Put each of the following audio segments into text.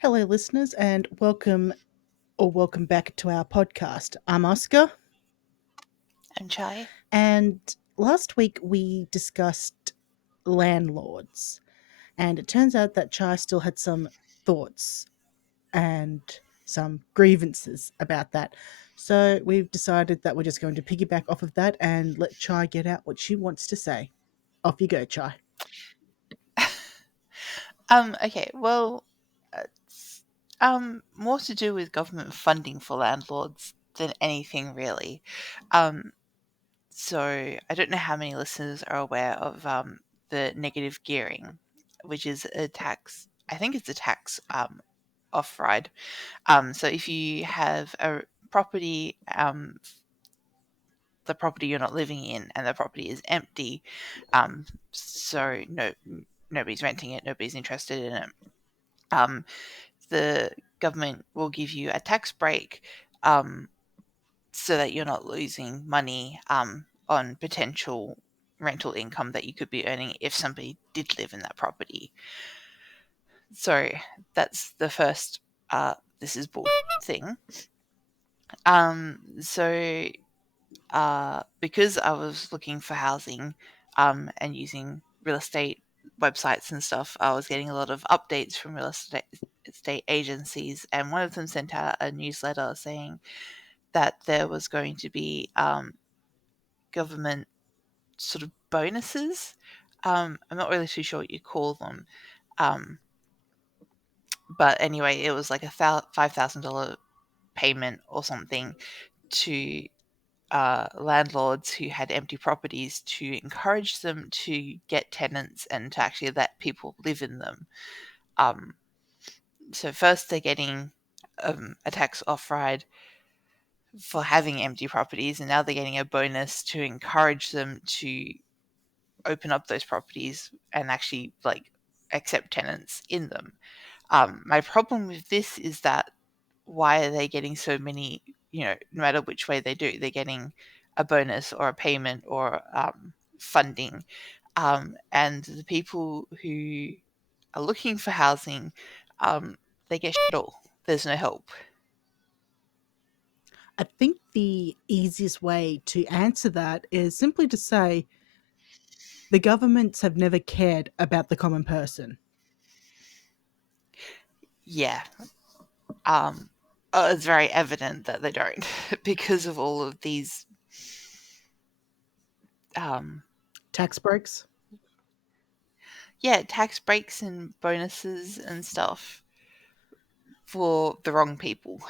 Hello, listeners, and welcome back to our podcast. I'm Oscar, And Chai? and last week we discussed landlords, and it turns out that Chai still had some thoughts and some grievances about that. So we've decided that we're just going to piggyback off of that and let Chai get out what she wants to say. Off you go, Chai. Okay, well, it's more to do with government funding for landlords than anything really. Um, so I don't know how many listeners are aware of the negative gearing, which is a tax. I think it's a tax off ride. So if you have a property, the property you're not living in, and the property is empty, so nobody's renting it, nobody's interested in it. Um, the government will give you a tax break, um, so that you're not losing money on potential rental income that you could be earning if somebody did live in that property. So that's the first this is bull thing. Because I was looking for housing and using real estate websites and stuff, I was getting a lot of updates from estate agencies, and one of them sent out a newsletter saying that there was going to be government sort of bonuses. I'm not really too sure what you call them, um, but anyway, it was like a $5,000 payment or something to landlords who had empty properties to encourage them to get tenants and to actually let people live in them. Um, so first they're getting a tax off ride for having empty properties, and now they're getting a bonus to encourage them to open up those properties and actually like accept tenants in them. My problem with this is that why are they getting so many? No matter which way they do, they're getting a bonus or a payment or funding, and the people who are looking for housing, they get shit all. There's no help. I think the easiest way to answer that is simply to say the governments have never cared about the common person. Yeah, it's very evident that they don't because of all of these. Um, Tax breaks. yeah, tax breaks and bonuses and stuff for the wrong people.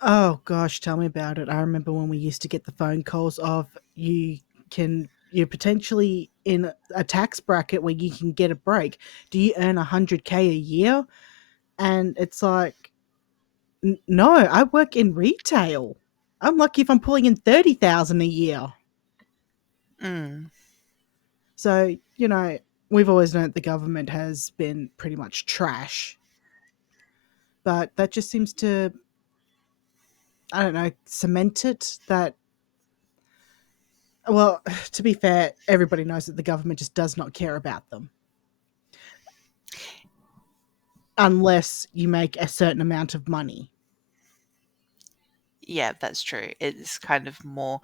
Oh gosh, tell me about it. I remember when we used to get the phone calls of you're potentially in a tax bracket where you can get a break. Do you earn 100K a year? And it's like, no, I work in retail. I'm lucky if I'm pulling in 30,000 a year. Mm. So, we've always known that the government has been pretty much trash, but that just seems to, I don't know, cement it that. Well, to be fair, everybody knows that the government just does not care about them unless you make a certain amount of money. Yeah, that's true. It's kind of more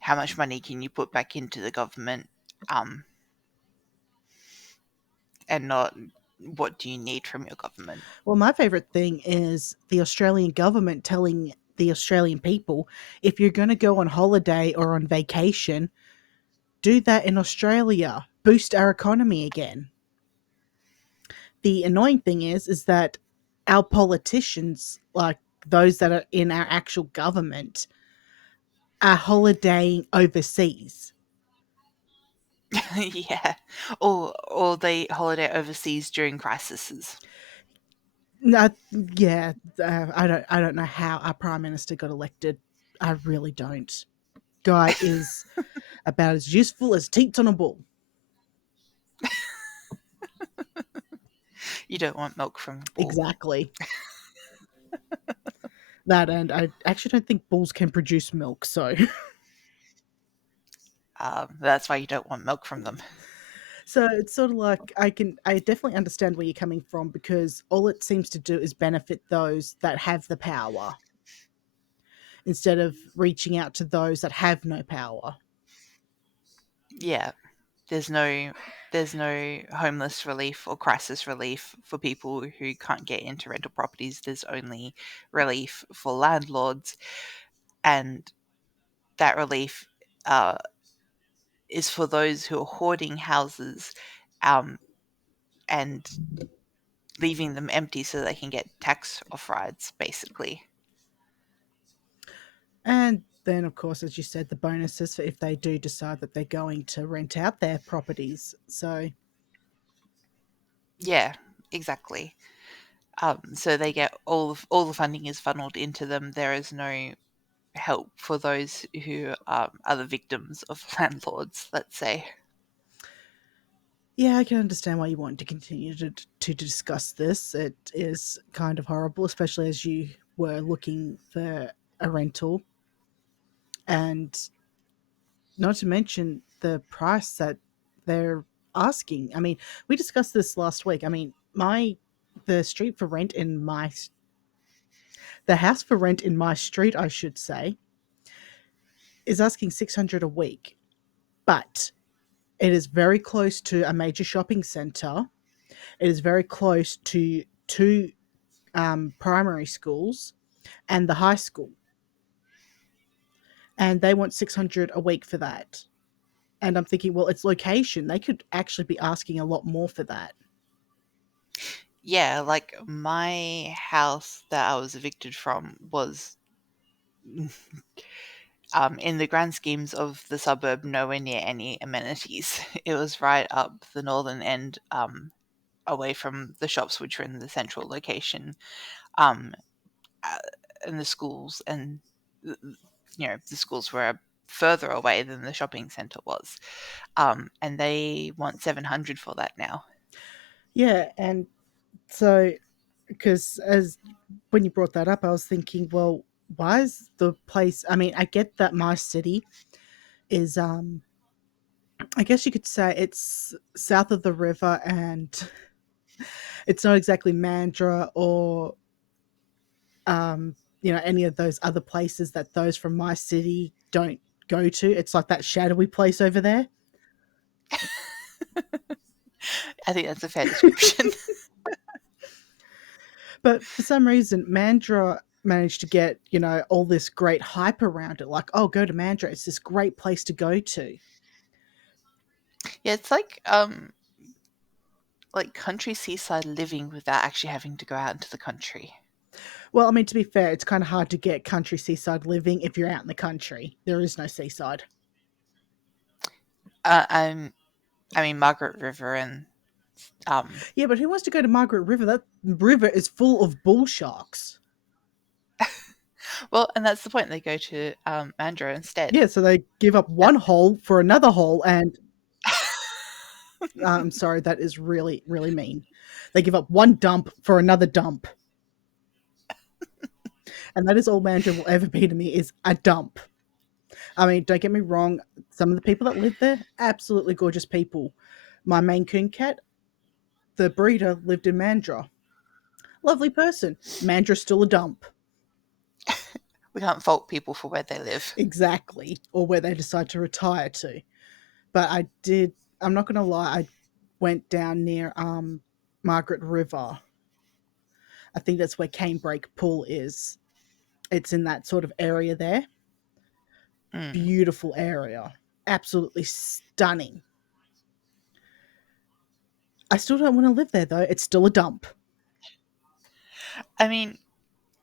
how much money can you put back into the government, um, and not what do you need from your government. Well, my favorite thing is the Australian government telling the Australian people if you're going to go on holiday or on vacation, do that in Australia. Boost our economy again. The annoying thing is that our politicians, like those that are in our actual government, are holidaying overseas. Yeah, or they holiday overseas during crises. No, yeah, I don't know how our prime minister got elected. I really don't. Guy is about as useful as teats on a bull. You don't want milk from the bull. Exactly. That, and I actually don't think bulls can produce milk, so That's why you don't want milk from them. So it's sort of like I definitely understand where you're coming from because all it seems to do is benefit those that have the power instead of reaching out to those that have no power. Yeah, there's no there's no homeless relief or crisis relief for people who can't get into rental properties. There's only relief for landlords, and that relief uh, is for those who are hoarding houses um, and leaving them empty so they can get tax off rides, basically. And then, of course, as you said, the bonuses for if they do decide that they're going to rent out their properties. So, Yeah, exactly. So they get all the funding is funneled into them. There is no help for those who are the victims of landlords, let's say. yeah, I can understand why you want to continue to discuss this. It is kind of horrible, especially as you were looking for a rental. And not to mention the price that they're asking. I mean, we discussed this last week. I mean, the street for rent in my the house for rent in my street, I should say, is asking 600 a week, but it is very close to a major shopping center. It is very close to two primary schools and the high school, and they want 600 a week for that. And I'm thinking, well, it's location. They could actually be asking a lot more for that. Yeah, like my house that I was evicted from was, in the grand schemes of the suburb, nowhere near any amenities. It was right up the northern end, away from the shops, which were in the central location, um, uh, and the schools, and the schools were further away than the shopping centre was, and they want 700 for that now. Yeah, and so because as when you brought that up, I was thinking, well, why is the place? I mean, I get that my city is, I guess you could say it's south of the river, and it's not exactly Mandra or any of those other places that those from my city don't go to. It's like that shadowy place over there. I think that's a fair description. But for some reason, Mandra managed to get, all this great hype around it. Like, oh, go to Mandra. It's this great place to go to. Yeah, it's like country seaside living without actually having to go out into the country. Well, I mean, to be fair, it's kind of hard to get country seaside living if you're out in the country. There is no seaside. And I mean Margaret River and um, Yeah, but who wants to go to Margaret River? That river is full of bull sharks. well, and that's the point. They go to Mandurah instead. Yeah, so they give up And one hole for another hole, and I'm sorry, that is really, really mean. They give up one dump for another dump, and that is all Mandra will ever be to me is a dump. I mean, don't get me wrong, some of the people that live there, absolutely gorgeous people. My Maine Coon cat, the breeder, lived in Mandra. Lovely person. Mandra's still a dump. we can't fault people for where they live. Exactly. Or where they decide to retire to. But I'm not gonna lie, I went down near Margaret River. I think that's where Canebrake Pool is. It's in that sort of area there. Mm. Beautiful area. Absolutely stunning. I still don't want to live there though. It's still a dump. I mean,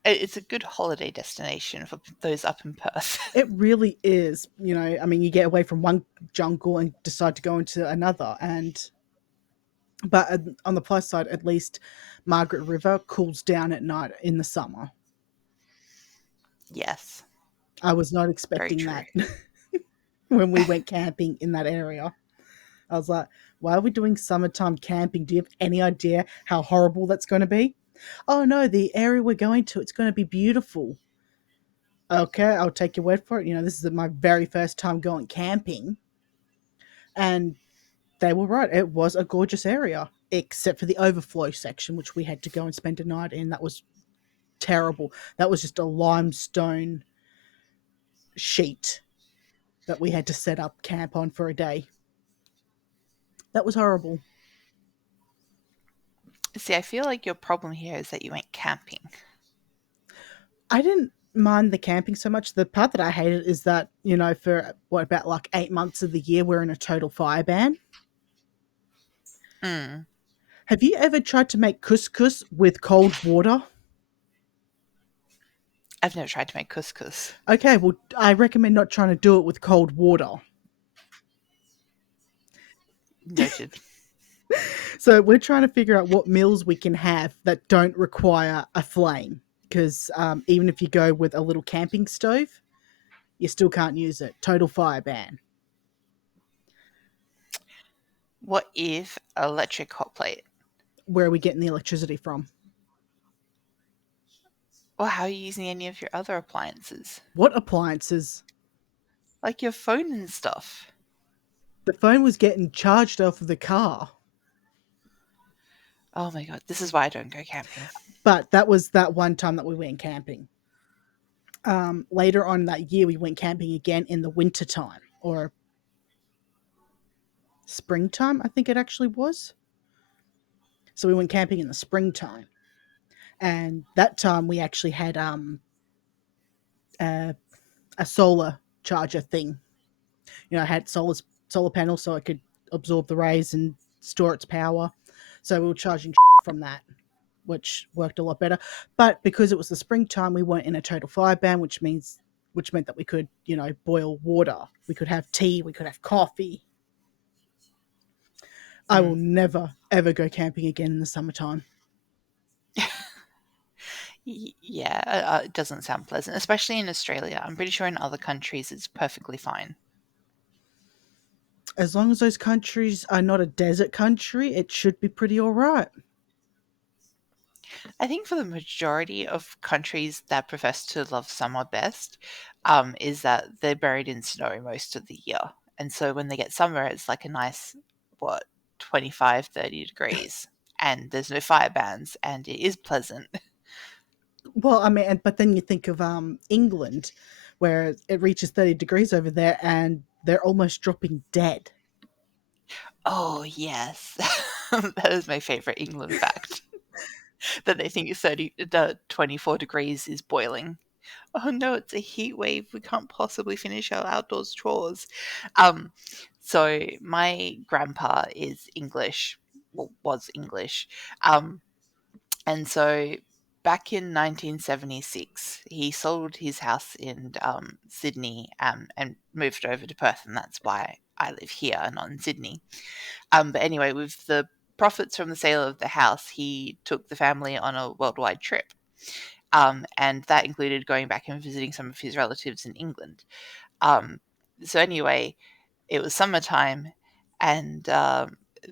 it's a good holiday destination for those up in Perth. It really is. I mean, you get away from one jungle and decide to go into another. But on the plus side, at least Margaret River cools down at night in the summer. Yes, I was not very expecting true. that when we went camping in that area. I was like, why are we doing summertime camping? Do you have any idea how horrible that's going to be? Oh no, the area we're going to, it's going to be beautiful. Okay, I'll take your word for it. This is my very first time going camping. And They were right. It was a gorgeous area, except for the overflow section, which we had to go and spend a night in. That was terrible. That was just a limestone sheet that we had to set up camp on for a day. That was horrible. See, I feel like your problem here is that you went camping. I didn't mind the camping so much. The part that I hated is that, for what, about like 8 months of the year, we're in a total fire ban. Mm. Have you ever tried to make couscous with cold water? I've never tried to make couscous. Okay, well, I recommend not trying to do it with cold water. Noted. So we're trying to figure out what meals we can have that don't require a flame. Because even if you go with a little camping stove, you still can't use it. Total fire ban. What if electric hot plate? Where are we getting the electricity from? Or how are you using any of your other appliances? What appliances? Like your phone and stuff. The phone was getting charged off of the car. Oh my god, this is why I don't go camping. But that was that one time that we went camping. Later on that year, we went camping again in the winter time or springtime, I think it actually was. So we went camping in the springtime, and that time we actually had a, a solar charger thing. I had solar panels, so I could absorb the rays and store its power. So we were charging from that, which worked a lot better. But because it was the springtime, we weren't in a total fire ban, which meant that we could, boil water. We could have tea. We could have coffee. I will Mm. never ever go camping again in the summertime. Yeah, it doesn't sound pleasant, especially in Australia. I'm pretty sure in other countries it's perfectly fine. As long as those countries are not a desert country, it should be pretty all right. I think for the majority of countries that profess to love summer best, is that they're buried in snow most of the year. And so when they get summer, it's like a nice, what, 25, 30 degrees. And there's no fire bans, and it is pleasant. Well, I mean, but then you think of England, where it reaches 30 degrees over there, and they're almost dropping dead. Oh, yes. That is my favorite England fact. That they think 24 degrees is boiling. Oh no, it's a heat wave. We can't possibly finish our outdoors chores. Um, so my grandpa is English, well, was English. Um, and so back in 1976, he sold his house in Sydney and moved over to Perth, and that's why I live here and not in Sydney. But anyway, with the profits from the sale of the house, he took the family on a worldwide trip. And that included going back and visiting some of his relatives in England. Um, so anyway, it was summertime, and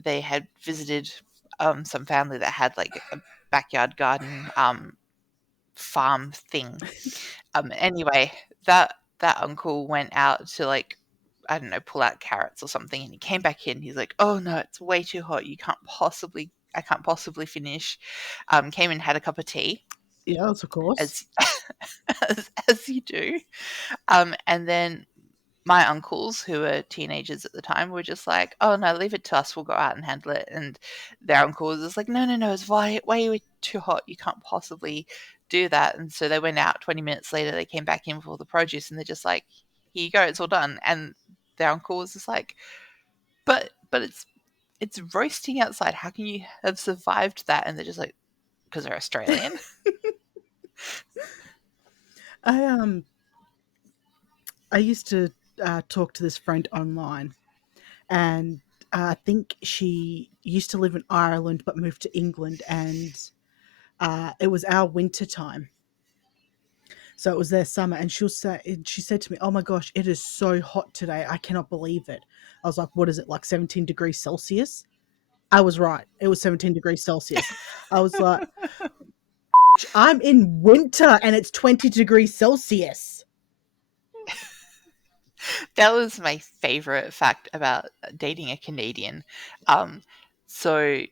they had visited some family that had like a backyard garden farm thing. Anyway, that uncle went out to like, I don't know, pull out carrots or something, and he came back in. He's like, "Oh no, it's way too hot. I can't possibly finish." Came and had a cup of tea, Yes, of course. as as you do. And then my uncles, who were teenagers at the time, were just like, "Oh no, leave it to us. We'll go out and handle it." And their uncle was just like, "No, no, no, it's way too hot. You can't possibly do that." And so they went out. 20 minutes later, they came back in with all the produce, and they're just like, "Here you go. It's all done." And their uncle was just like, "But it's roasting outside. How can you have survived that?" And they're just like, "Because they're Australian." I I used to talk to this friend online, and I think she used to live in Ireland but moved to England, and it was our winter time. So it was their summer, and she said to me, "Oh my gosh, it is so hot today. I cannot believe it." I was like, "What is it, like 17 degrees Celsius?" I was right. It was 17 degrees Celsius. I was like, "I'm in winter and it's 20 degrees Celsius." That was my favorite fact about dating a Canadian. Um, so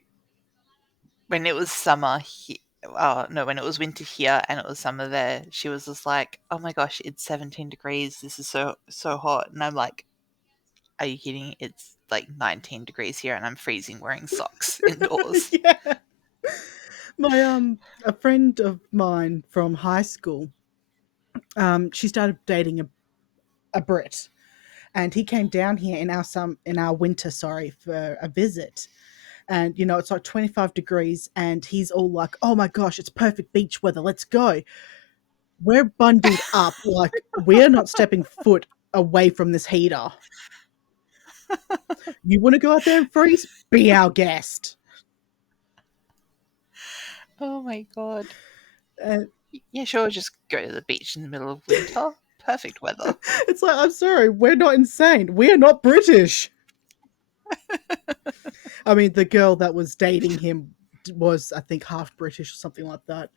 when it was summer, oh no, when it was winter here and it was summer there, she was just like, "Oh my gosh, it's 17 degrees. This is so hot." And I'm like, "Are you kidding? It's like 19 degrees here, and I'm freezing wearing socks indoors." Yeah. My a friend of mine from high school, she started dating a Brit, and he came down here in our winter, sorry, for a visit. And it's like 25 degrees, and he's all like, "Oh my gosh, it's perfect beach weather. Let's go." We're bundled up, like we're not stepping foot away from this heater. You want to go out there and freeze? Be our guest. Oh my god. And Yeah, sure, just go to the beach in the middle of winter. Perfect weather. it's like, I'm sorry, we're not insane. We are not British. I mean, the girl that was dating him was, I think, half British or something like that.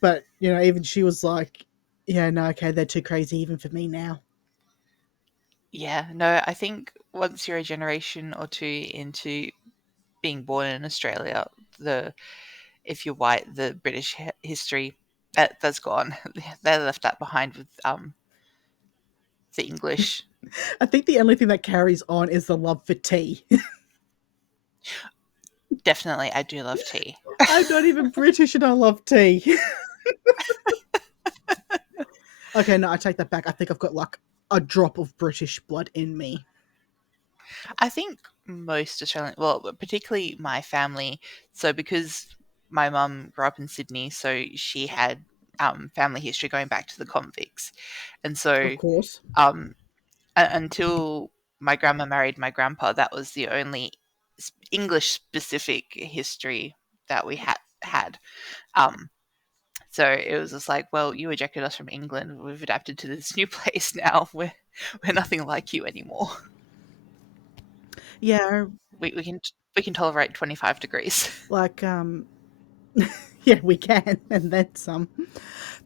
But even she was like, "Yeah, no, okay, they're too crazy even for me now." Yeah, no, I think once you're a generation or two into being born in Australia, the if you're white, the British history that's gone. They left that behind with the English. I think the only thing that carries on is the love for tea. Definitely, I do love tea. I'm not even British and I love tea. Okay, no, I take that back. I think I've got like a drop of British blood in me. I think most Australian, well, particularly my family. So because my mum grew up in Sydney, so she had family history going back to the convicts, and Of so course. um, until my grandma married my grandpa, that was the only English specific history that we had. Um, so it was just like, well, you ejected us from England. We've adapted to this new place now. We're nothing like you anymore. Yeah, We can tolerate 25 degrees. like yeah, we can and then some.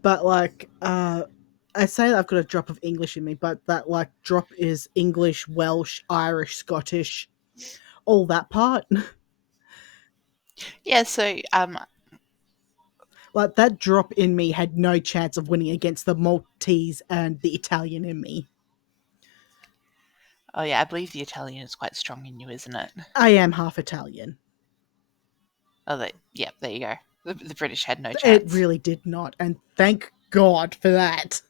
But like I say that I've got a drop of English in me, but that like drop is English, Welsh, Irish, Scottish, all that part. Yeah. So Like that drop in me had no chance of winning against the Maltese and the Italian in me. oh yeah, I believe the Italian is quite strong in you, isn't it? I am half Italian. Oh, yeah. There you go. The British had no It chance. really did not, and thank God for that.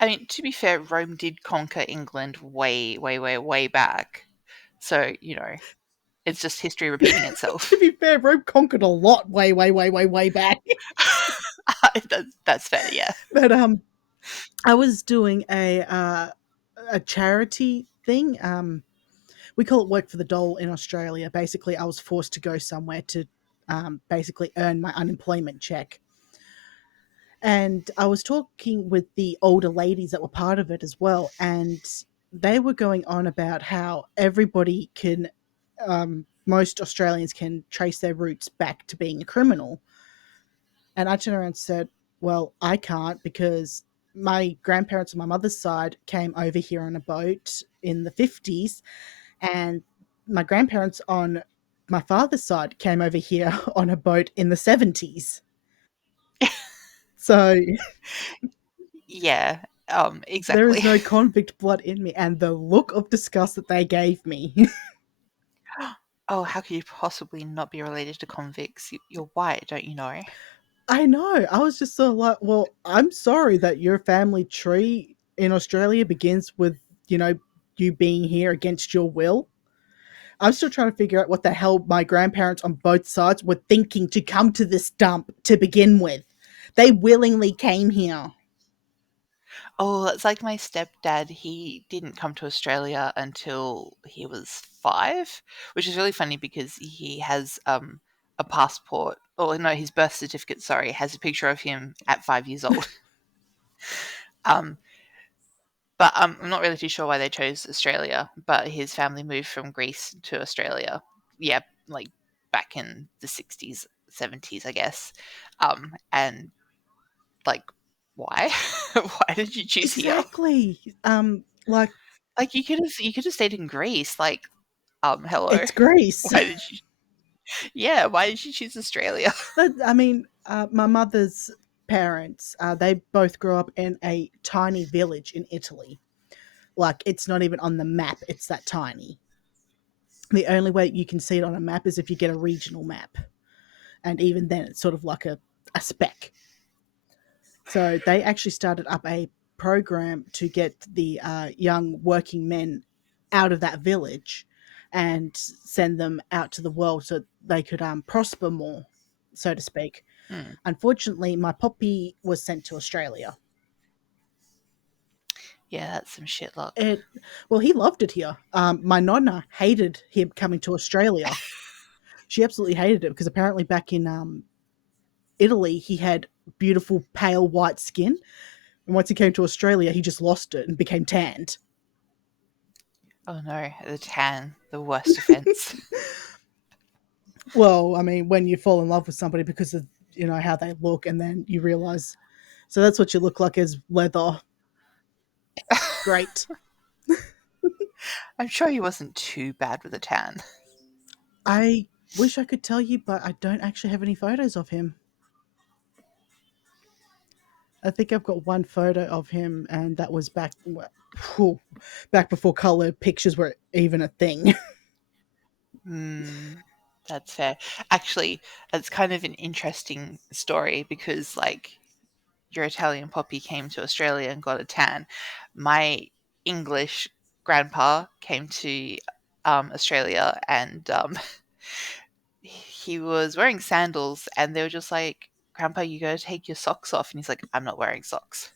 I mean, to be fair, Rome did conquer England way, way, way, way back. So it's just history repeating To itself. be fair, Rome conquered a lot way, way, way, way, way back. That's fair. Yeah. But I was doing a charity thing. We call it work for the dole in Australia. Basically, I was forced to go somewhere to basically earn my unemployment check. And I was talking with the older ladies that were part of it as well, and they were going on about how everybody can, most Australians can trace their roots back to being a criminal. And I turned around and said, "Well, I can't because my grandparents on my mother's side came over here on a boat in the 50s, and my grandparents on my father's side came over here on a boat in the 70s." So Yeah. there Exactly. is no convict blood in me. And the look of disgust that they gave me. Oh, how could you possibly not be related to convicts? You're white, don't you know? I know. I was just sort of like, well, I'm sorry that your family tree in Australia begins with, you know, you being here against your will. I'm still trying to figure out what the hell my grandparents on both sides were thinking to come to this dump to begin with. They willingly came here. Oh, it's like my stepdad. He didn't come to Australia until he was 5, which is really funny because he has a passport. Oh no, his birth certificate. Sorry, has a picture of him at 5 years old. Um, but I'm not really too sure why they chose Australia. But his family moved from Greece to Australia. Yeah, like back in the 60s, 70s, I guess. And like, why? Why did you choose here? Exactly. Like, Like you could have stayed in Greece. Like, hello. it's Greece. Why did you? Yeah, why did you choose Australia? But, I mean, my mother's parents, they both grew up in a tiny village in Italy. Like, it's not even on the map, it's that tiny. The only way you can see it on a map is if you get a regional map. And even then, it's sort of like a speck. So they actually started up a program to get the young working men out of that village and send them out to the world so they could prosper more, so to speak. Hmm. Unfortunately, my poppy was sent to Australia. Yeah, that's some shit luck. It Well, he loved it here. My nonna hated him coming to Australia. She absolutely hated it because apparently back in Italy he had beautiful pale white skin, and once he came to Australia, he just lost it and became tanned. Oh no, the tan, the worst offense. Well, I mean, when you fall in love with somebody because of how they look, and then you realize, so that's what you look like as leather. Great. I'm sure he wasn't too bad with a tan. I wish I could tell you, but I don't actually have any photos of him. I think I've got one photo of him, and that was back before color pictures were even a thing. Hmm, that's fair. Actually, it's kind of an interesting story because, like, your Italian poppy came to Australia and got a tan. My English grandpa came to Australia and he was wearing sandals, and they were just like, "Grandpa, you gotta take your socks off." And he's like, "I'm not wearing socks."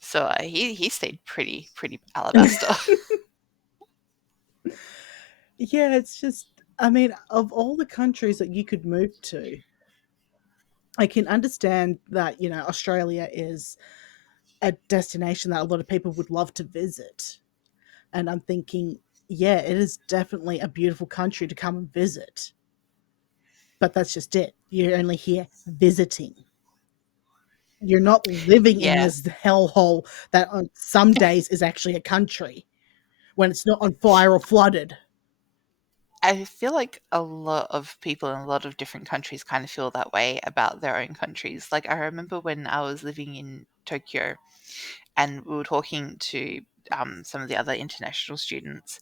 So he stayed pretty alabaster. Yeah, it's just, I mean, of all the countries that you could move to, I can understand that, Australia is a destination that a lot of people would love to visit. And I'm thinking, yeah, it is definitely a beautiful country to come and visit. But that's just it. You're only here visiting. You're not living in Yeah, this hellhole that on some days is actually a country when it's not on fire or flooded. I feel like a lot of people in a lot of different countries kind of feel that way about their own countries. Like, I remember when I was living in Tokyo and we were talking to some of the other international students,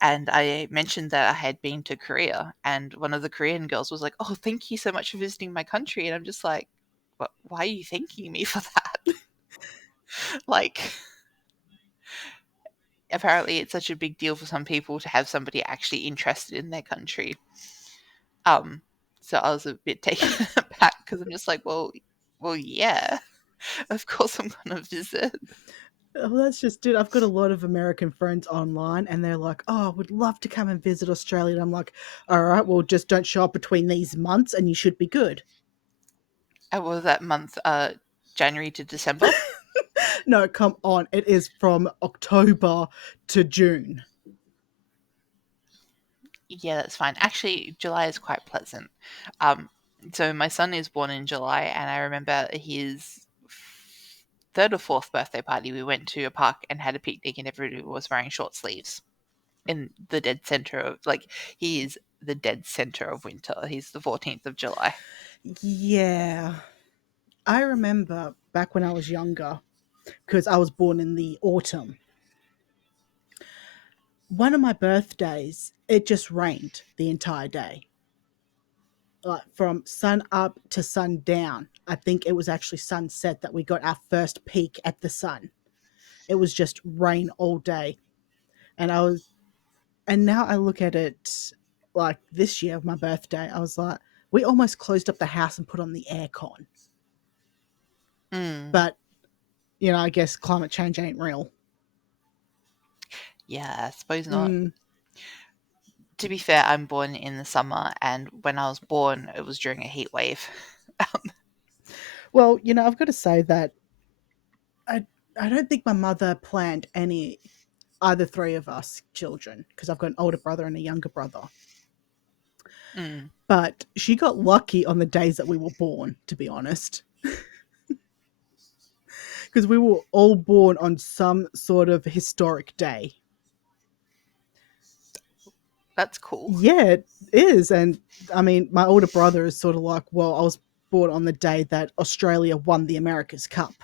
and I mentioned that I had been to Korea, and one of the Korean girls was like, "Oh, thank you so much for visiting my country," and I'm just like, "What? Why are you thanking me for that?" Like, apparently, it's such a big deal for some people to have somebody actually interested in their country. Um, so I was a bit taken aback because I'm just like, well, yeah, of course I'm gonna visit. Oh, that's just it. I've got a lot of American friends online, and they're like, "Oh, I would love to come and visit Australia." And I'm like, "All right, well, just don't show up between these months, and you should be good." What was that month? January to December. No, come on, it is from October to June. Yeah, that's fine. Actually, July is quite pleasant. Um, so my son is born in July, and I remember his third or fourth birthday party. We went to a park and had a picnic, and everybody was wearing short sleeves in the dead center of, like, he is the dead center of winter. He's the 14th of July. Yeah, I remember back when I was younger, because I was born in the autumn. One of my birthdays, it just rained the entire day, like from sun up to sun down. I think it was actually sunset that we got our first peek at the sun. It was just rain all day. And now I look at it like this year, my birthday, I was like, we almost closed up the house and put on the aircon. Mm. But, I guess climate change ain't real. Yeah, I suppose not. Mm. To be fair, I'm born in the summer, and when I was born, it was during a heat wave. Well, I've got to say that I, I don't think my mother planned either three of us children, because I've got an older brother and a younger brother. Mm. But she got lucky on the days that we were born, to be honest. because we were all born on some sort of historic day. That's cool. Yeah, it is. And I mean, my older brother is sort of like, well, I was born on the day that Australia won the America's Cup.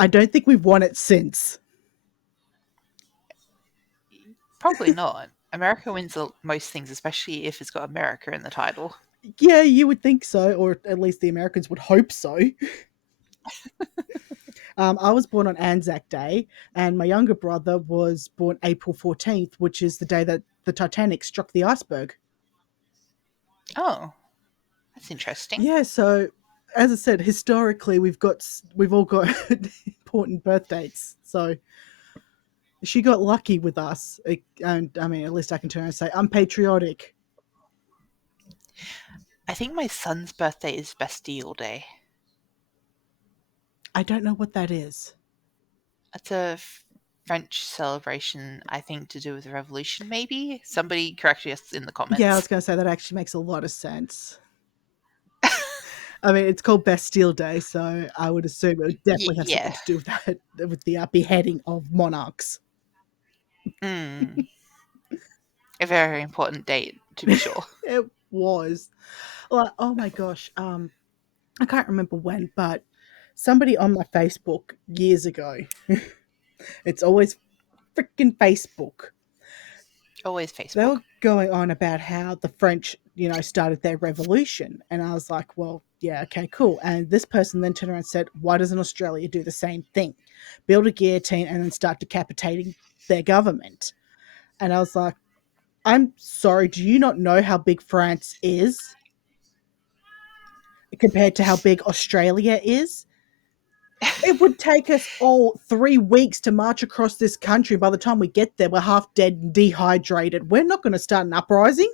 I don't think we've won it since. Probably not. America wins most things, especially if it's got America in the title. Yeah, you would think so, or at least the Americans would hope so. I was born on Anzac Day, and my younger brother was born April 14th, which is the day that the Titanic struck the iceberg. Oh, that's interesting. Yeah, so as I said, historically we've all got important birth dates. So she got lucky with us, and I mean, at least I can turn and say I'm patriotic. I think my son's birthday is Bastille Day. I don't know what that is. That's a French celebration, I think, to do with the revolution, maybe? Somebody correct us in the Yeah, I was comments. going to say that actually makes a lot of sense. I mean, it's called Bastille Day, so I would assume it would definitely have something Yeah. to do with that, with the beheading of monarchs. Mm. A very important date, to be sure. It was like, oh my gosh, I can't remember when, but somebody on my Facebook years ago, it's always freaking Facebook. Always They Facebook. were going on about how the French, started their revolution. And I was like, well, yeah, okay, cool. And this person then turned around and said, why doesn't Australia do the same thing? Build a guillotine and then start decapitating their government. And I was like, I'm sorry, do you not know how big France is compared to how big Australia is? It would take us all 3 weeks to march across this country. By the time we get there, we're half dead and dehydrated. We're not going to start an uprising.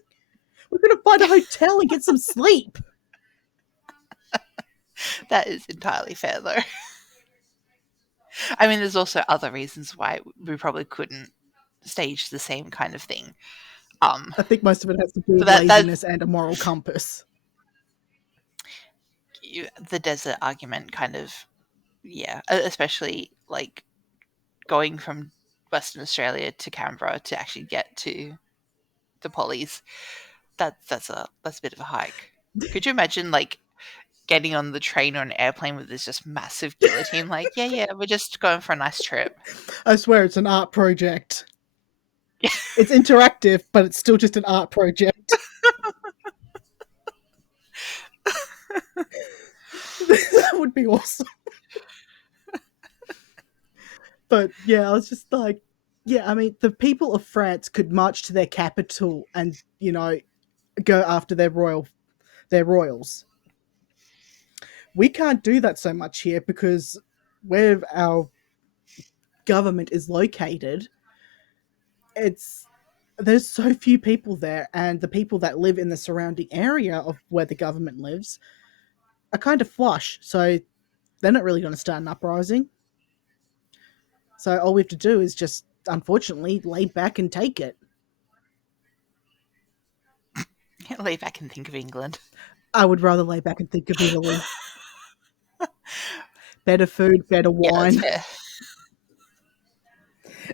We're going to find a hotel and get some sleep. That is entirely fair, though. I mean, there's also other reasons why we probably couldn't stage the same kind of thing. Um, I think most of it has to do but with that laziness and a moral compass. the desert argument kind of, yeah, especially like going from Western Australia to Canberra to actually get to the Pollies. That's a bit of a hike. Could you imagine like getting on the train or an airplane with this just massive guillotine? Like, yeah, yeah, we're just going for a nice trip. I swear it's an art project. It's interactive, but it's still just an art project. That would be awesome. But yeah, I was just like, yeah, I mean, the people of France could march to their capital and, go after their royals. We can't do that so much here because where our government is located, it's there's so few people there, and the people that live in the surrounding area of where the government lives are kind of flush, so they're not really going to start an uprising. So all we have to do is just, unfortunately, lay back and take it. Lay back and think of England. I would rather lay back and think of Italy. Better food, better Yeah, that's wine. fair.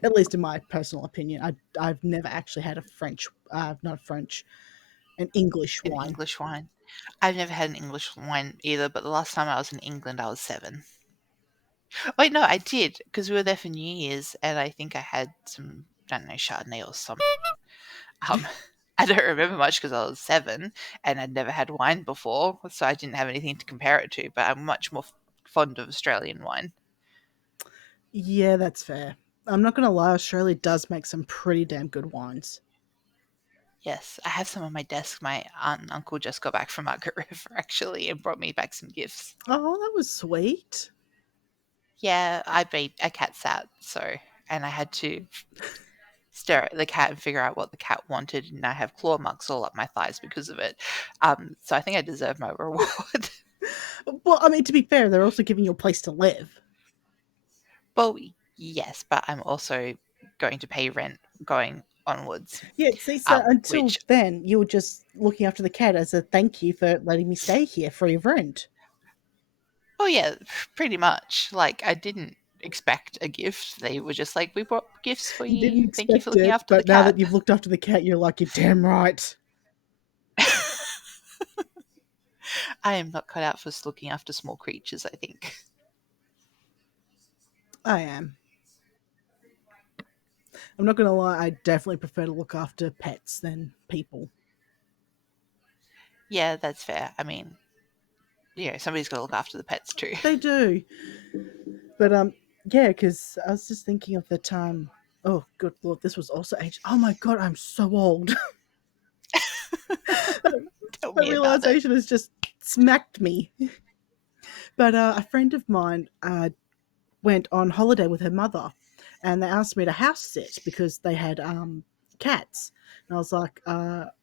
At least in my personal opinion. I've never actually had a French, not a French, an English An wine. English wine. I've never had an English wine either, but the last time I was in England, I was 7. Wait, no, I did because we were there for New Year's, and I think I had some, I don't know, Chardonnay or something. Um, I don't remember much because I was 7 and I'd never had wine before, so I didn't have anything to compare it to. But I'm much more fond of Australian wine. Yeah, that's fair. I'm not gonna lie, Australia does make some pretty damn good wines. Yes, I have some on my desk. My aunt and uncle just got back from Margaret River actually and brought me back some gifts. Oh, that was sweet. Yeah, I made a cat sat, so and I had to stare at the cat and figure out what the cat wanted, and I have claw marks all up my thighs because of it. So I think I deserve my reward. Well, I mean, to be fair, they're also giving you a place to live. Well, yes, but I'm also going to pay rent going onwards. Yeah, see, so until Which then, you were just looking after the cat as a thank you for letting me stay here free of rent. Oh yeah, pretty much. Like I didn't expect a gift. They were just like, "We brought gifts for You didn't you. Thank you for expect looking it, after the but now cat." that you've looked after the cat, you're like, you're damn right. I am not cut out for looking after small creatures, I think. I am. I'm not gonna lie, I definitely prefer to look after pets than people. Yeah, that's fair. I mean, somebody's got to look after the pets too. They do. But yeah, because I was just thinking of the time. Oh, good lord, this was also age. Oh my god, I'm so old. Tell That me about it. realization has just smacked me. But a friend of mine went on holiday with her mother, and they asked me to house sit because they had cats. And I was like,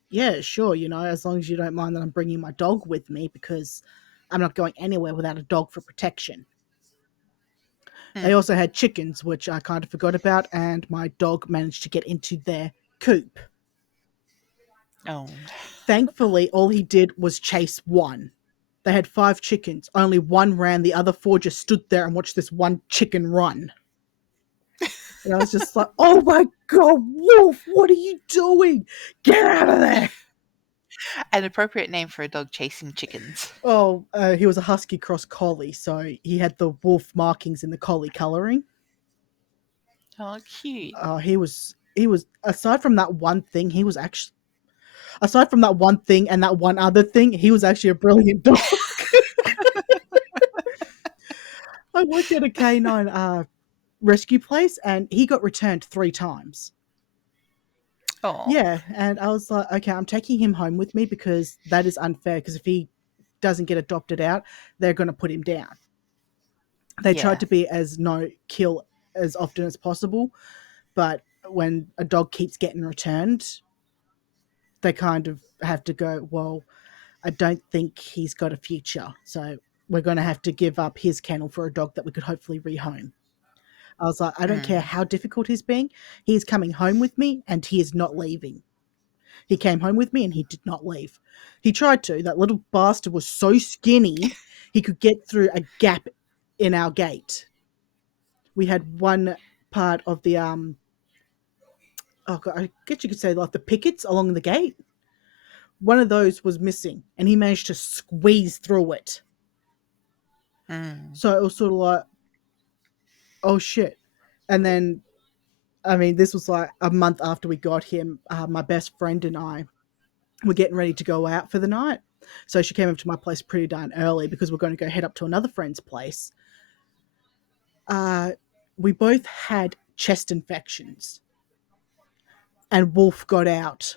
yeah, sure, as long as you don't mind that I'm bringing my dog with me because I'm not going anywhere without a dog for protection. They Mm. also had chickens, which I kind of forgot about, and my dog managed to get into their coop. Oh, Thankfully, all he did was chase one. They had five chickens. Only one ran. The other four just stood there and watched this one chicken run. And I was just like, oh my God, Wolf, what are you doing? Get out of there. an appropriate name for a dog chasing chickens. Oh, he was a husky cross collie, so he had the wolf markings in the collie coloring. Oh, cute. He was aside from that one thing, he was actually aside from that one thing and that one other thing, he was actually a brilliant dog. I worked at a canine rescue place, and he got returned 3 times. Oh, Yeah, and I was like, okay, I'm taking him home with me because that is unfair. Because if he doesn't get adopted out, they're going to put him down. They tried yeah. to be as no kill as often as possible, but when a dog keeps getting returned, they kind of have to go, well, I don't think he's got a future. So we're going to have to give up his kennel for a dog that we could hopefully rehome. I was like, I don't care Mm. how difficult he's being. He is coming home with me and he is not leaving. He came home with me and he did not leave. He tried to. That little bastard was so skinny, he could get through a gap in our gate. We had one part of the oh God, I guess you could say like the pickets along the gate. One of those was missing, and he managed to squeeze through it. Mm. So it was sort of like, oh shit. And then, I mean, this was like a month after we got him. My best friend and I were getting ready to go out for the night. So she came up to my place pretty darn early because we're going to go head up to another friend's place. Uh, we both had chest infections, and Wolf got out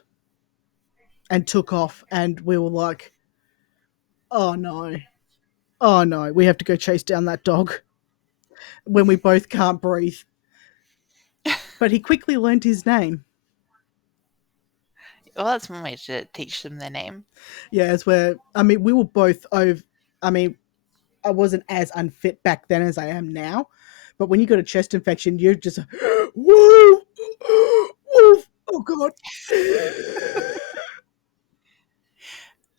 and took off, and we were like, oh no, oh no, we have to go chase down that dog when we both can't breathe. But he quickly learned his name. Well, that's one way to teach them their name. Yeah, as where I mean, we were both over. I mean, I wasn't as unfit back then as I am now, but when you got a chest infection, you're just Wolf, Wolf. Oh God.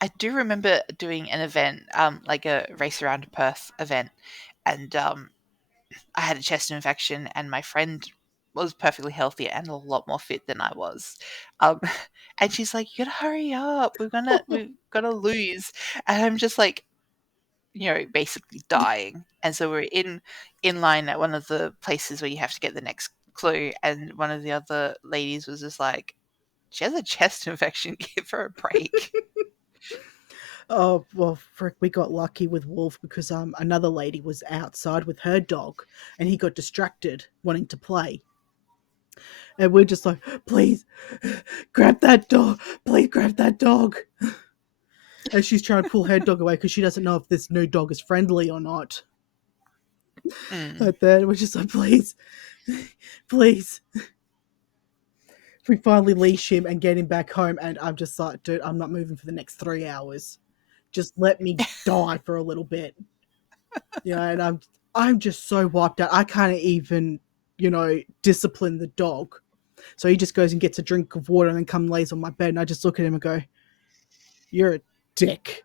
I do remember doing an event, like a race around Perth event, and I had a chest infection, and my friend was perfectly healthy and a lot more fit than I was. Um, and she's like, "You gotta hurry up. We've gotta lose." And I'm just like, basically dying. And so we're in line at one of the places where you have to get the next clue, and one of the other ladies was just like, "She has a chest infection. Give her a break." Oh well, frick, we got lucky with Wolf because another lady was outside with her dog, and he got distracted wanting to play, and we're just like, please, grab that dog, please grab that dog, and she's trying to pull her dog away because she doesn't know if this new dog is friendly or not. Mm. But then we're just like, please, please. We finally leash him and get him back home, and I'm just like, dude, I'm not moving for the next 3 hours. Just let me die for a little bit. And I'm just so wiped out. I can't even, discipline the dog. So he just goes and gets a drink of water and then come lays on my bed, and I just look at him and go, "You're a dick."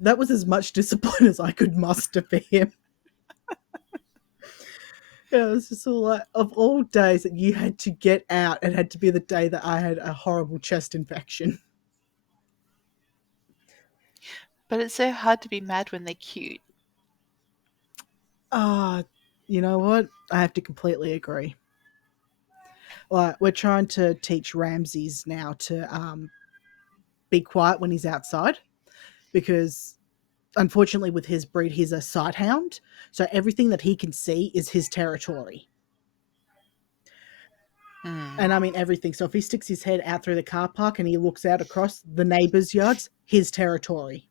That was as much discipline as I could muster for him. Yeah, it was just all like, of all days that you had to get out, it had to be the day that I had a horrible chest infection. But it's so hard to be mad when they're cute. Ah, you know what? I have to completely agree. Like, we're trying to teach Ramses now to be quiet when he's outside because, unfortunately, with his breed, he's a sight hound. So everything that he can see is his territory. Mm, And I mean everything. So if he sticks his head out through the car park and he looks out across the neighbours' yards, his territory.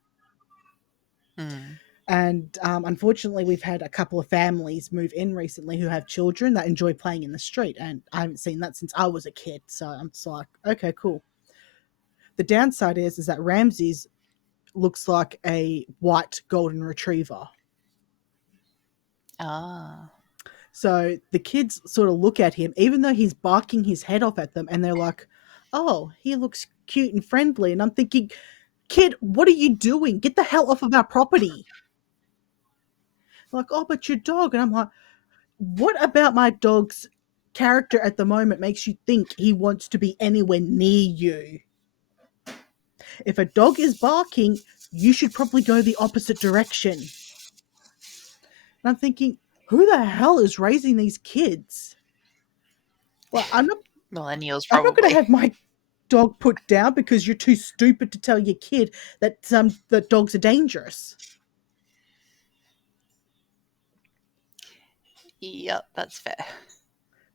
mm. And unfortunately, we've had a couple of families move in recently who have children that enjoy playing in the street, and I haven't seen that since I was a kid. So I'm just like, okay, cool. The downside is that Ramses looks like a white golden retriever. Ah. So the kids sort of look at him, even though he's barking his head off at them, and they're like, "Oh, he looks cute and friendly." And I'm thinking, "Kid, what are you doing? Get the hell off of our property!" Like, "Oh, but your dog," and I'm like, what about my dog's character at the moment makes you think he wants to be anywhere near you? If a dog is barking, you should probably go the opposite direction. And I'm thinking, who the hell is raising these kids? Well, Millennials, I'm not going to probably. have my dog put down because you're too stupid to tell your kid that dogs are dangerous. Yep, that's fair.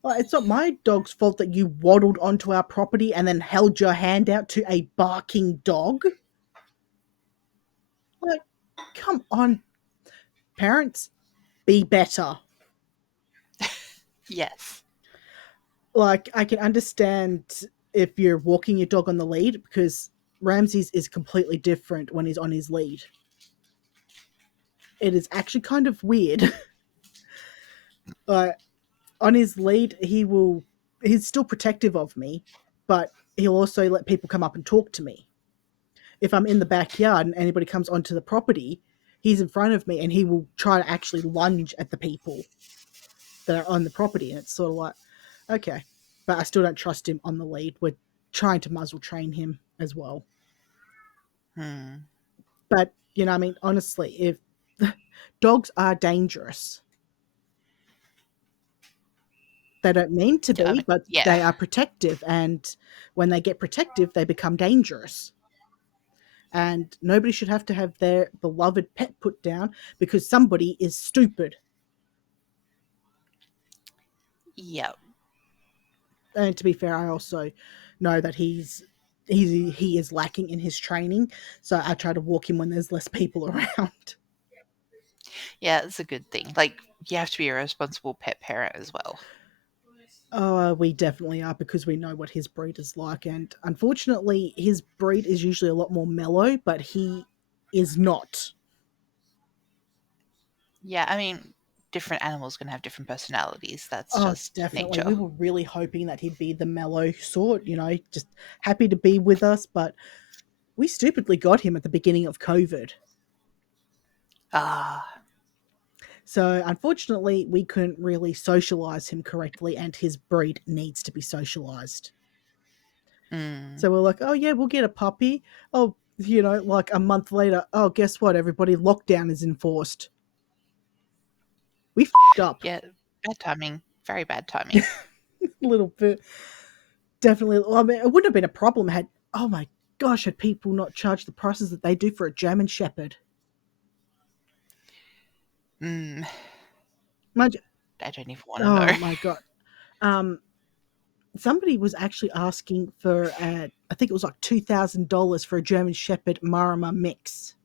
Well, it's not my dog's fault that you waddled onto our property and then held your hand out to a barking dog. Like, come on, parents, be better. Yes. Like, I can understand if you're walking your dog on the lead because Ramses is completely different when he's on his lead. It is actually kind of weird. On his lead, he's still protective of me, but he'll also let people come up and talk to me. If I'm in the backyard and anybody comes onto the property, he's in front of me and he will try to actually lunge at the people that are on the property. And it's sort of like, okay. But I still don't trust him on the lead. We're trying to muzzle train him as well. Hmm. But, I mean, honestly, if dogs are dangerous, they don't mean to I be, mean, but yeah. they are protective. And when they get protective, they become dangerous. And nobody should have to have their beloved pet put down because somebody is stupid. Yep. And to be fair, I also know that he is lacking in his training, so I try to walk him when there's less people around. Yeah, it's a good thing. Like, you have to be a responsible pet parent as well. Oh, we definitely are because we know what his breed is like, and unfortunately, his breed is usually a lot more mellow, but he is not. Yeah, I mean, different animals can have different personalities. That's Oh, just definitely. nature. We were really hoping that he'd be the mellow sort, just happy to be with us, but we stupidly got him at the beginning of COVID. Ah. So unfortunately, we couldn't really socialize him correctly, and his breed needs to be socialized. Mm. So we're like, oh yeah, we'll get a puppy. Oh, like a month later, oh guess what, everybody, lockdown is enforced. We fed up Yeah, bad timing. Very bad timing. a little bit. Definitely. Well, I mean, it wouldn't have been a problem had, oh my gosh, had people not charged the prices that they do for a German Shepherd. Mm. Mind I don't even want to know. Oh my god. Um, Somebody was actually asking for, I think it was like $2,000 for a German Shepherd Marama mix.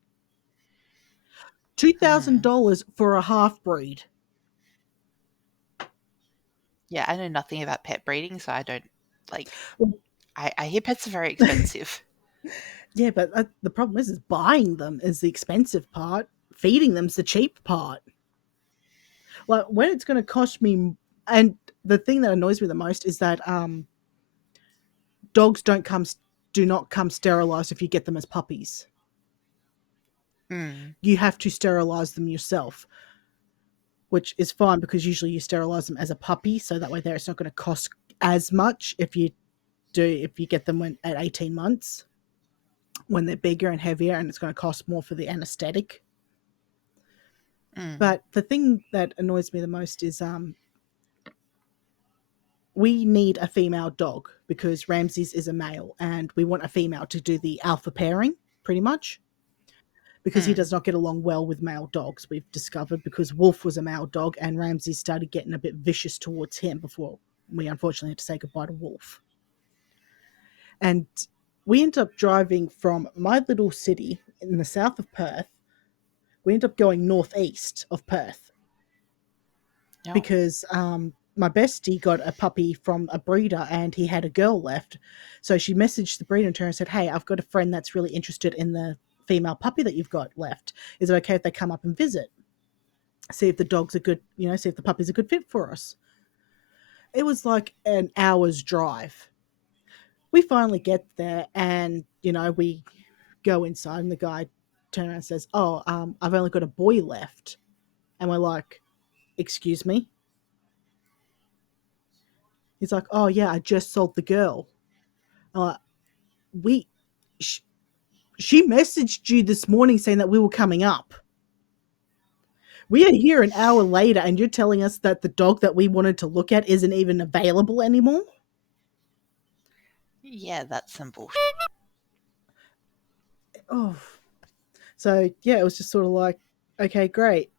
Hmm. $2,000 for a half breed. Yeah, I know nothing about pet breeding, so I don't like. Well, I hear pets are very expensive. yeah, but the problem is buying them is the expensive part. Feeding them's the cheap part. Like when it's going to cost me, and the thing that annoys me the most is that dogs do not come sterilized if you get them as puppies. Mm. You have to sterilize them yourself, which is fine because usually you sterilize them as a puppy, so that way there it's not going to cost as much if you get them at 18 months when they're bigger and heavier, and it's going to cost more for the anesthetic. Mm. But the thing that annoys me the most is we need a female dog because Ramses is a male and we want a female to do the alpha pairing pretty much because he Mm. does not get along well with male dogs, we've discovered, because Wolf was a male dog and Ramses started getting a bit vicious towards him before we unfortunately had to say goodbye to Wolf. And we ended up driving from my little city in the south of Perth. We ended up going northeast of Perth Oh. because my bestie got a puppy from a breeder and he had a girl left. So she messaged the breeder and said, "Hey, I've got a friend that's really interested in the female puppy that you've got left. Is it okay if they come up and visit? See if the dog's a good, see if the puppy's a good fit for us." It was like an hour's drive. We finally get there and, we go inside and the guy turns around and says, "Oh, I've only got a boy left." And we're like, "Excuse me?" He's like, "Oh, yeah, I just sold the girl." Uh, we, sh- she messaged you this morning saying that we were coming up. We are here an hour later and you're telling us that the dog that we wanted to look at isn't even available anymore? Yeah, that's some bullshit. Oh, so yeah, it was just sort of like, okay, great.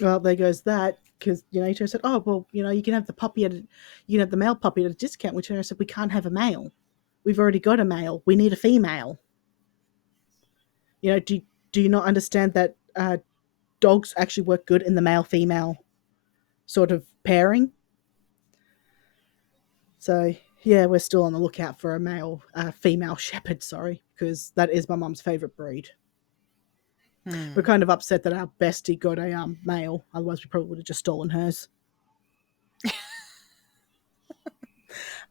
Well, there goes that. Because he turned and said, "Oh, well, you can have the puppy you can have the male puppy at a discount." We turned and said, "We can't have a male. We've already got a male. We need a female." Do you not understand that dogs actually work good in the male female sort of pairing? So yeah, we're still on the lookout for a female shepherd. Sorry, because that is my mum's favorite breed. We're Mm. kind of upset that our bestie got a male. Otherwise, we probably would have just stolen hers.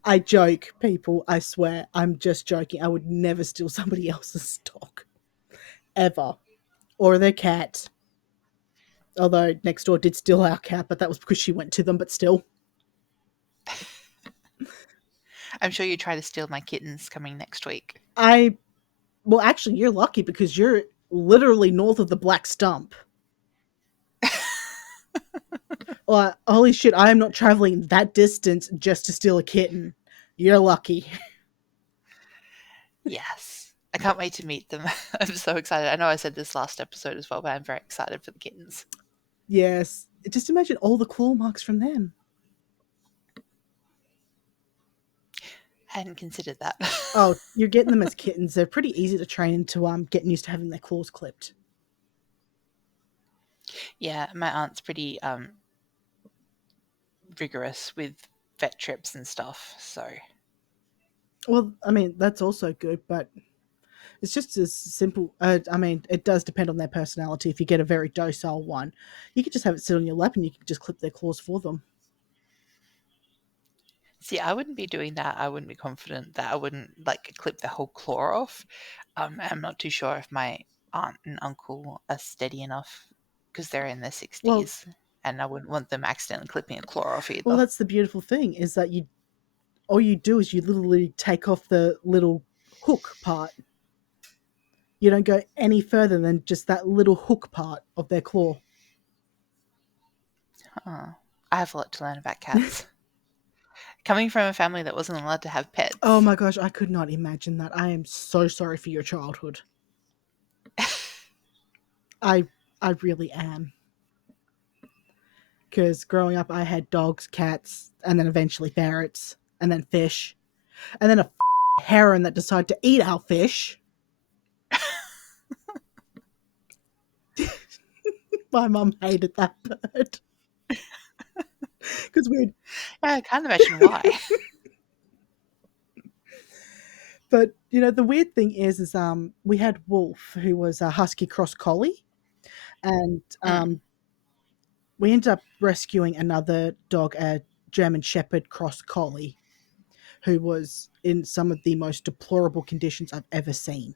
I joke, people. I swear, I'm just joking. I would never steal somebody else's dog ever, or their cat. Although next door did steal our cat, but that was because she went to them. But still, I'm sure you try to steal my kittens coming next week. I well, actually, you're lucky because you're literally north of the Black Stump. Holy shit, I am not traveling that distance just to steal a kitten. You're lucky. Yes. I can't wait to meet them. I'm so excited. I know I said this last episode as well, but I'm very excited for the kittens. Yes. Just imagine all the claw marks from them. I hadn't considered that. Oh, you're getting them as kittens. They're pretty easy to train into getting used to having their claws clipped. Yeah, my aunt's pretty rigorous with vet trips and stuff, so Well, I mean, that's also good, but it's just as simple. I mean, it does depend on their personality. If you get a very docile one, you could just have it sit on your lap and you can just clip their claws for them. see, I wouldn't be doing that. I wouldn't be confident that I wouldn't like clip the whole claw off. I'm not too sure if my aunt and uncle are steady enough because they're in their Well, 60s, and I wouldn't want them accidentally clipping a claw off well, either. that's the beautiful thing is that you all you do is you literally take off the little hook part. You don't go any further than just that little hook part of their claw. Huh. I have a lot to learn about cats. Coming from a family that wasn't allowed to have Oh pets. my gosh, I could not imagine that. I am so sorry for your childhood. I I really am. Because growing up, I had dogs, cats, and then eventually ferrets, and then fish, and then a heron that decided to eat our fish. My mum hated that bird because we. Yeah, I can't imagine why. But the weird thing is we had Wolf, who was a husky cross collie, and Mm. we ended up rescuing another dog, a German Shepherd cross collie, who was in some of the most deplorable conditions I've ever seen.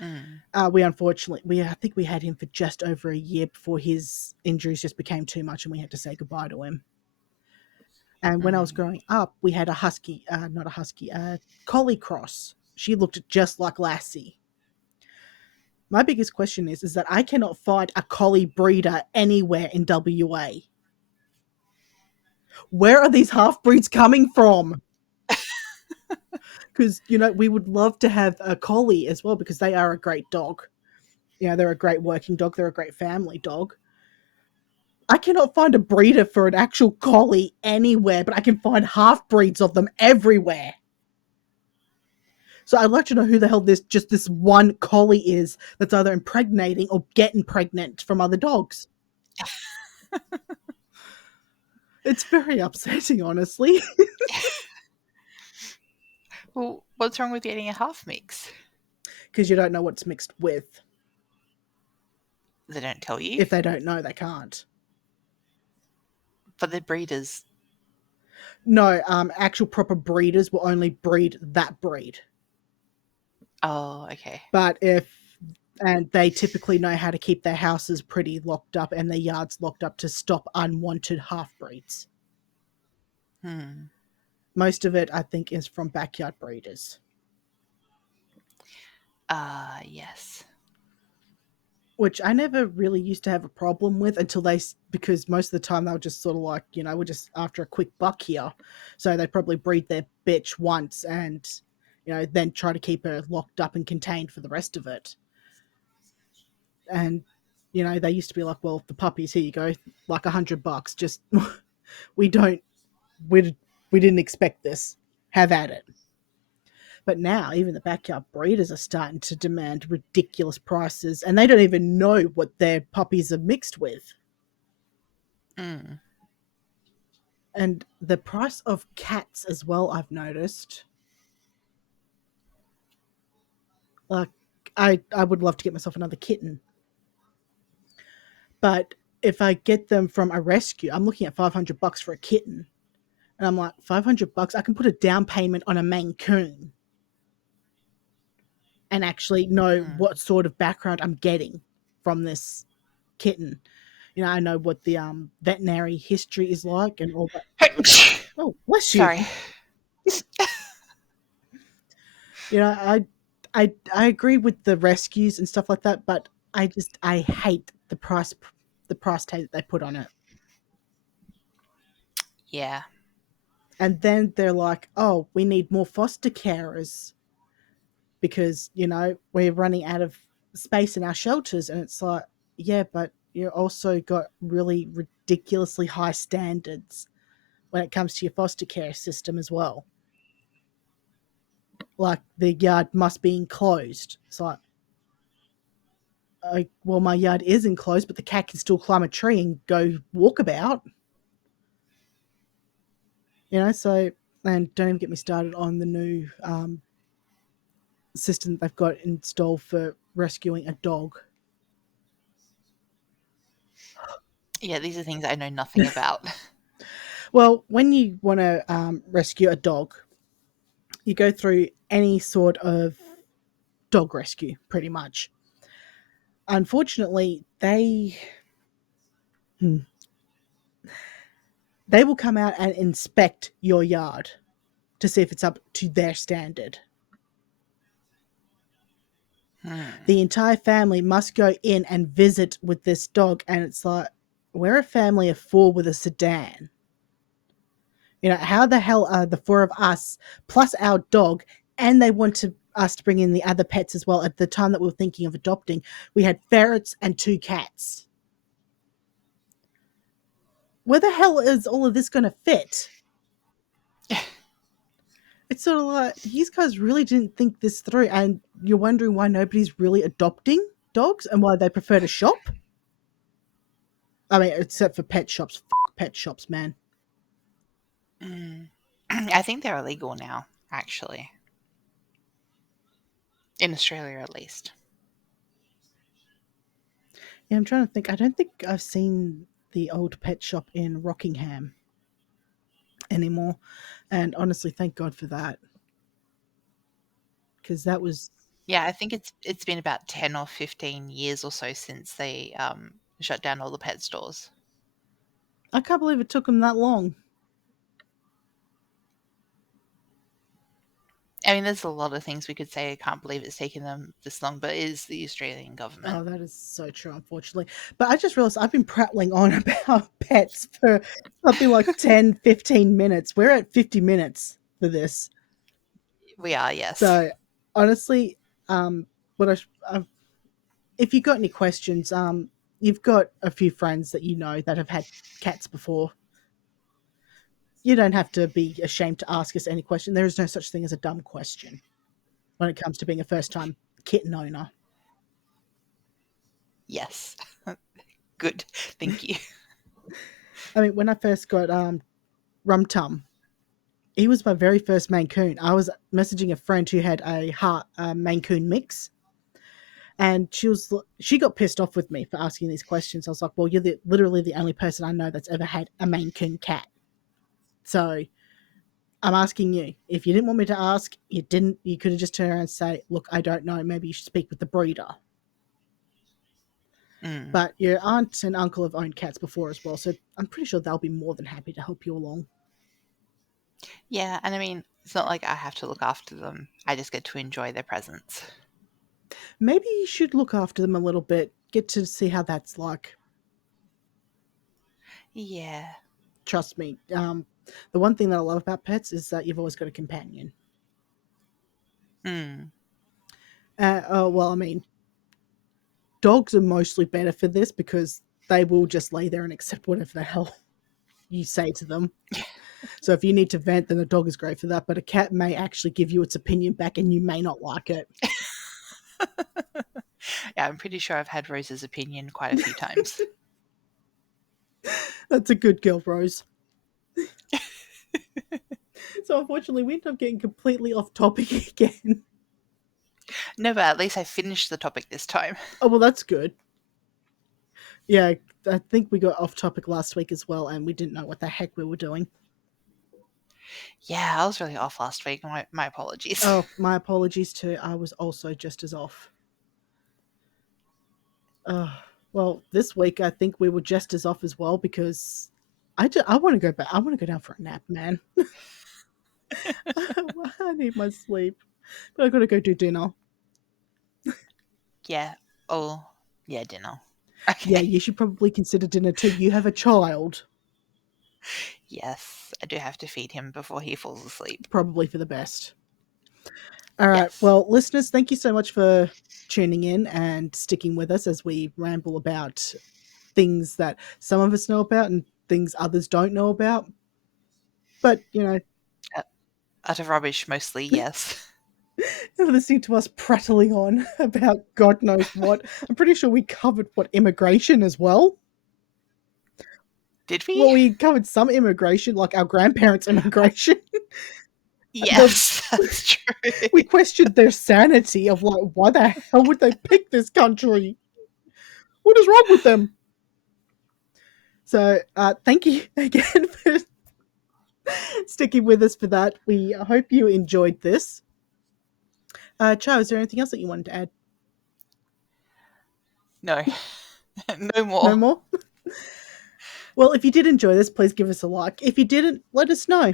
Mm. We unfortunately, I think we had him for just over a year before his injuries just became too much and we had to say goodbye to him. And when I was Mm. growing up, we had a husky, not a husky, a collie cross. She looked just like Lassie. My biggest question is that I cannot find a collie breeder anywhere in WA. Where are these half breeds coming from? Because, we would love to have a collie as well because they are a great dog. They're a great working dog, they're a great family dog. I cannot find a breeder for an actual collie anywhere, but I can find half breeds of them everywhere. So I'd like to know who the hell this one collie is that's either impregnating or getting pregnant from other dogs. It's very upsetting, honestly, Well, what's wrong with getting a half mix? because you don't know what it's mixed with. They don't tell you, If they don't know, they can't. but they're breeders. No, actual proper breeders will only breed that breed. Oh, okay. But if and they typically know how to keep their houses pretty locked up and their yards locked up to stop unwanted half breeds. Hmm. Most of it, I think, is from backyard breeders, Yes. which I never really used to have a problem with until because most of the time they were just sort of like, we're just after a quick buck here. So they'd probably breed their bitch once and, then try to keep her locked up and contained for the rest of it. And, they used to be like, well, the puppies, here you go, like $100. Just, we don't, we, we didn't expect this. Have at it. But now, even the backyard breeders are starting to demand ridiculous prices, and they don't even know what their puppies are mixed with. Mm. And the price of cats as well, I've noticed. Like, I would love to get myself another kitten, but if I get them from a rescue, I'm looking at $500 for a kitten, and I'm like, $500, I can put a down payment on a Maine Coon and actually know Mm. what sort of background I'm getting from this kitten. I know what the veterinary history is like and all that. Oh, bless you. Sorry. I agree with the rescues and stuff like that, but I hate the price tag that they put on it. Yeah. And then they're like, "Oh, we need more foster carers because we're running out of space in our shelters." And it's like, yeah, but you also got really ridiculously high standards when it comes to your foster care system as well. Like the yard must be enclosed. It's like, well, my yard is enclosed, but the cat can still climb a tree and go walk about. So, and don't even get me started on the new system they've got installed for rescuing a dog. Yeah, these are things I know nothing about. Well, when you want to rescue a dog, you go through any sort of dog rescue, pretty much. Unfortunately, hmm, they will come out and inspect your yard to see if it's up to their standard. Hmm. The entire family must go in and visit with this dog, and it's like, we're a family of four with a sedan. How the hell are the four of us plus our dog, and they want us to bring in the other pets as well? At the time that we were thinking of adopting, we had ferrets and two cats. Where the hell is all of this going to fit? It's sort of like, these guys really didn't think this through, and you're wondering why nobody's really adopting dogs and why they prefer to shop. I mean, except for pet shops. Pet shops, man. Mm. I think they're illegal now, actually. In Australia, at least. Yeah, I'm trying to think. I don't think I've seen the old pet shop in Rockingham anymore. And honestly, thank God for that. Because that was. Yeah, I think it's been about 10 or 15 years or so since they shut down all the pet stores. I can't believe it took them that long. I mean, there's a lot of things we could say. I can't believe it's taken them this long, but it is the Australian Oh, government. that is so true, unfortunately. But I just realized I've been prattling on about pets for something like 10, 15 minutes. We're at 50 minutes for this. We are, yes. So, honestly, what if you got any questions, you've got a few friends that you know that have had cats before. You don't have to be ashamed to ask us any question. There is no such thing as a dumb question when it comes to being a first time kitten owner. Yes. Good. Thank you. I mean, when I first got Rum Tum, he was my very first Maine Coon. I was messaging a friend who had a Maine Coon mix, and she got pissed off with me for asking these questions. I was like, "Well, you're literally the only person I know that's ever had a Maine Coon cat, so I'm asking you. If you didn't want me to ask, you didn't. You could have just turned around and say, "Look, I don't know. Maybe you should speak with the breeder." Mm. But your aunt and uncle have owned cats before as well, so I'm pretty sure they'll be more than happy to help you along. Yeah, and I mean, it's not like I have to look after them. I just get to enjoy their presence. Maybe you should look after them a little bit, get to see how that's like. Yeah. Trust me. The one thing that I love about pets is that you've always got a companion. Mm. Well, I mean, dogs are mostly better for this because they will just lay there and accept whatever the hell you say to them. So if you need to vent, then a dog is great for that. But a cat may actually give you its opinion back, and you may not like it. Yeah, I'm pretty sure I've had Rose's opinion quite a few times. That's a good girl, Rose. So unfortunately, we end up getting completely off topic again. No, but at least I finished the topic this time. Oh well, that's good. Yeah, I think we got off topic last week as well, and we didn't know what the heck we were doing. Yeah, I was really off last week. My apologies. Oh, my apologies too. I was also just as off. Uh, well, this week I think we were just as off as well because I want to go back. I want to go down for a nap, man. I need my sleep, but I got to go do dinner. Yeah. Oh, yeah, dinner. Yeah, Okay. you should probably consider dinner too. You have a child, Yes, I do have to feed him before he falls asleep. probably for the best. All right. Yes. Well, listeners, thank you so much for tuning in and sticking with us as we ramble about things that some of us know about and things others don't know about. But, Uh, Utter rubbish, mostly, yes. listening to us prattling on about God knows what. I'm pretty sure we covered what immigration as well. Did Well, we? we covered some immigration, like our grandparents' immigration. the, Yes, that's true. we questioned their sanity of like, why the hell would they pick this country? What is wrong with them? So, thank you again for sticking with us for that. We hope you enjoyed this. Cho, is there anything else that you wanted to add? No, no No more. more? Well, if you did enjoy this, please give us a like. If you didn't, let us know.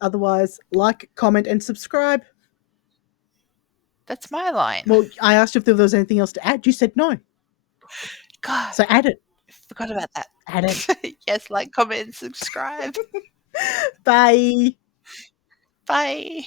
Otherwise, like, comment, and subscribe. That's my line. Well, I asked if there was anything else to add. You said no. God, So add it. I forgot about that. Add it. Yes, like, comment, and subscribe. Bye. Bye.